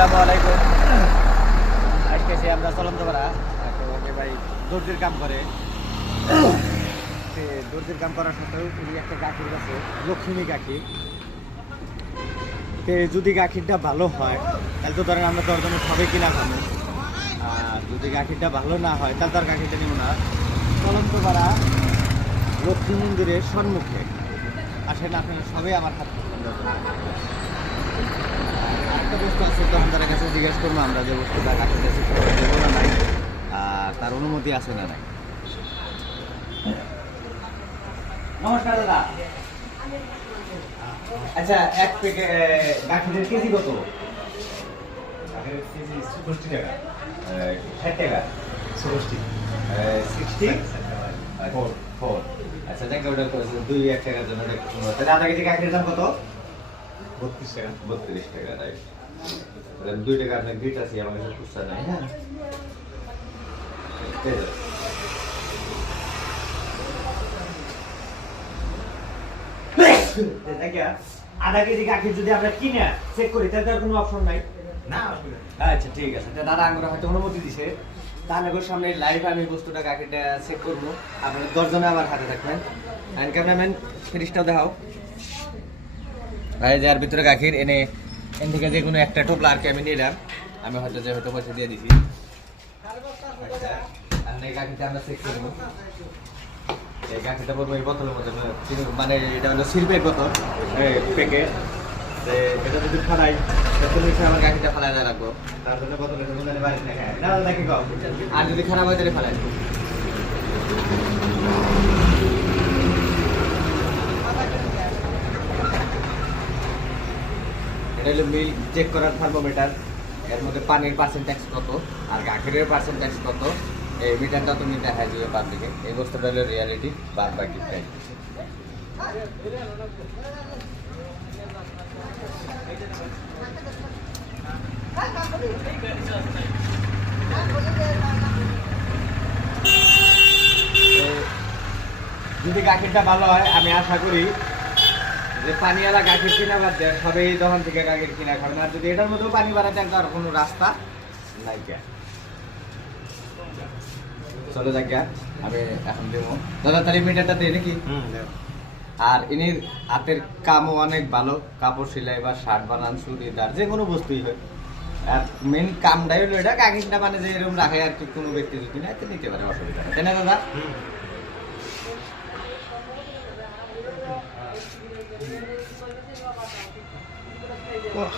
আসসালামু আলাইকুম। আজকে সে আমরা চলন্ত করা ভাই দর্জির কাম করে, সে দর্জির কাম করার সত্ত্বেও উনি একটা গাখির কাছে লক্ষ্মী গাখির, যদি গাখিরটা ভালো হয় তাহলে তো ধরেন আমরা দরজনে সবাই কিনা খাবো, আর যদি গাখিরটা ভালো না হয় তাহলে তার গাখিরটা নিব না। চলন্ত করা লক্ষ্মী মন্দিরের সম্মুখে আসেন, আপনারা সবাই আমার হাত একটা বস্তু আছে, দোকানদারের কাছে জিজ্ঞেস করবো আমরা যে বস্তুটা কাছে দেবো না নাই, আর তার অনুমতি আছে না নাই। নমস্কার দাদা। আচ্ছা, এক প্যাকেট গাখিরের কেজি কত? গাখিরের কেজি ৬৪ টাকা। ৬০ টাকা? ৬৪ 60 4। আচ্ছা, দেখ ওটা 2-1 টাকার জন্য দেখুন। তাহলে আধা কেজি গাখিরের দাম কত? ৩২ টাকা। 32 টাকা, রাইট। 2 টাকা আপনার গিট আছে, আমার কাছে খুচরা নাই। হ্যাঁ, আধা কেজি গাখির যদি আমরা কিনে চেক করি তাহলে কোনো অপশন নাই না, আচ্ছা ঠিক আছে। দাদা আঙ্গুর হয়তো অনুমতি দিছে, তাহলে সামনে লাইভ আমি বস্তুটা গাখিরটা চেক করবো। আপনার দশজনে আমার হাতে থাকবেন। অ্যান্ড ক্যামেরাম্যান ফিনিশটাও দেখাও। ভাই যার ভিতরে গাখির এনে এন থেকে যে কোনো একটা টোপলা আর কি আমি নিলাম, আমি হয়তো যে হয়তো পয়সা দিয়ে দিছি। আচ্ছা, আর এই গাখিরটা আমরা চেক করবো। এই গাখিরটা বলবো এই বোতলের মধ্যে, মানে এটা হলো শিল্পের বোতল প্যাকেট, এটা যদি ফালাই তাহলে আমার গাখিরটা ফালাই না রাখবো, তার জন্য বোতলের মধ্যে বাড়ি না খায় না নাকি কম, আর যদি খারাপ হয় তাহলে ফালাই। এটা হলো মিল্ক চেক করার থার্মোমিটার, এর মধ্যে পানির পার্সেন্টেজ কত আর গাখিরের পার্সেন্টেজ কত, এই মিটারটা তুমি দেখা যাবে পাবলিকে। এই বস্তুটা হলো রিয়ালিটি, বাদ বাকি তাই। যদি গাখিরটা ভালো হয় আমি আশা করি যে পানিওয়ালা গাখির কিনা বাদ দেয় সবাই এই দোকান থেকে গাখির কিনা খাবেন, আর যদি এটার মধ্যেও পানি বাড়াতে আর কোনো রাস্তা নাই। চলো যাক, আমি এখন দেবো দাদা, তাহলে মিটারটা দিই নাকি? আর ইনির হাতের কামও অনেক ভালো, কাপড় সেলাই বা শার্ট বানান, চুড়িদার যে কোনো বস্তুই হয়। আর মেন কামটাই হলো এটা গাখিরটা, মানে যে এরকম রাখে আর কি, কোনো ব্যক্তি যদি না নিতে পারে, অসুবিধা নেই, তাই না দাদা? বাহ।